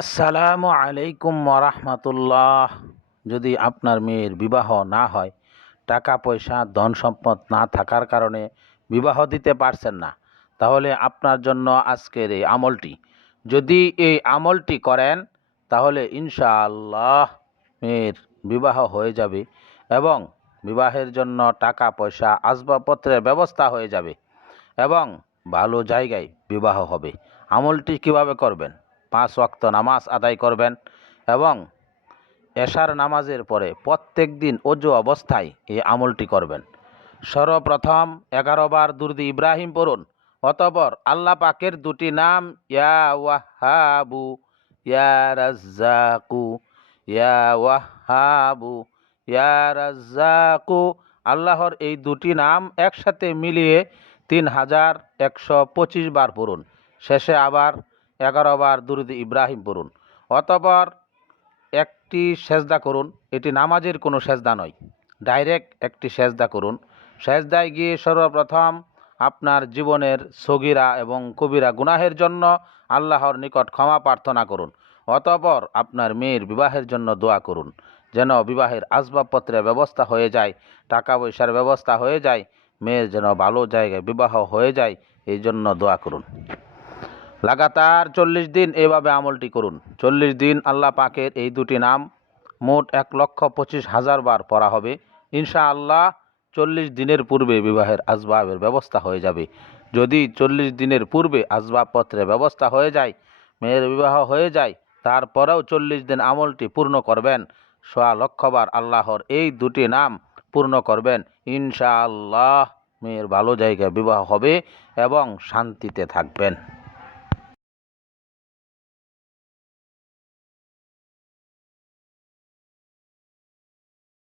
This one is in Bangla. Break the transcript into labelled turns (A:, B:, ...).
A: আসসালামু আলাইকুম রহমতুল্লাহ যদি আপনার মেয়ের বিবাহ না হয়, টাকা, পয়সা, ধন সম্পদ না থাকার কারণে বিবাহ দিতে পারছেন না, তাহলে আপনার জন্য আজকের এই আমলটি। যদি এই আমলটি করেন, তাহলে ইনশাআল্লাহ মেয়ের বিবাহ হয়ে যাবে এবং বিবাহের জন্য টাকা, পয়সা, আসবাবপত্রের ব্যবস্থা হয়ে যাবে এবং ভালো জায়গায় বিবাহ হবে। আমলটি কীভাবে করবেন? পাঁচ ওয়াক্ত নামাজ আদায় করবেন এবং এশার নামাজের পরে প্রত্যেক দিন অজু অবস্থায় এই আমলটি করবেন। সর্বপ্রথম এগারো বার দুর্দি ইব্রাহিম পড়ুন, অতপর আল্লাহ পাকের দুটি নাম, ইয়া ওয়াহাবু, ইয়া রাজ্জাকু, ইয়া ওয়াহাবু, ইয়া রাজ্জাকু, আল্লাহর এই দুটি নাম একসাথে মিলিয়ে তিন হাজার একশো পঁচিশ বার পড়ুন। শেষে আবার এগারো বার দুরুদ ইব্রাহিম পড়ুন, অতপর একটি সেজদা করুন, এটি নামাজের কোনো সেজদা নয়, ডাইরেক্ট একটি সেজদা করুন। সেজদায় গিয়ে সর্বপ্রথম আপনার জীবনের সগিরা এবং কবিরা গুনাহের জন্য আল্লাহর নিকট ক্ষমা প্রার্থনা করুন, অতপর আপনার মেয়ের বিবাহের জন্য দোয়া করুন, যেন বিবাহের আসবাবপত্রের ব্যবস্থা হয়ে যায় টাকা পয়সার ব্যবস্থা হয়ে যায়, মেয়ের যেন ভালো জায়গায় বিবাহ হয়ে যায়, এই জন্য দোয়া করুন। লাগাতার চল্লিশ দিন এভাবে আমলটি করুন। চল্লিশ দিন আল্লাহ পাকের এই দুটি নাম মোট এক লক্ষ পঁচিশ হাজার বার পড়া হবে। ইনশা আল্লাহ চল্লিশ দিনের পূর্বে বিবাহের আসবাবের ব্যবস্থা হয়ে যাবে। যদি চল্লিশ দিনের পূর্বে আসবাবপত্রের ব্যবস্থা হয়ে যায়, মেয়ের বিবাহ হয়ে যায়, তারপরেও চল্লিশ দিন আমলটি পূর্ণ করবেন, সোয়া লক্ষবার আল্লাহর এই দুটি নাম পূর্ণ করবেন, ইনশাআল্লাহ মেয়ের ভালো জায়গায় বিবাহ হবে এবং শান্তিতে থাকবেন।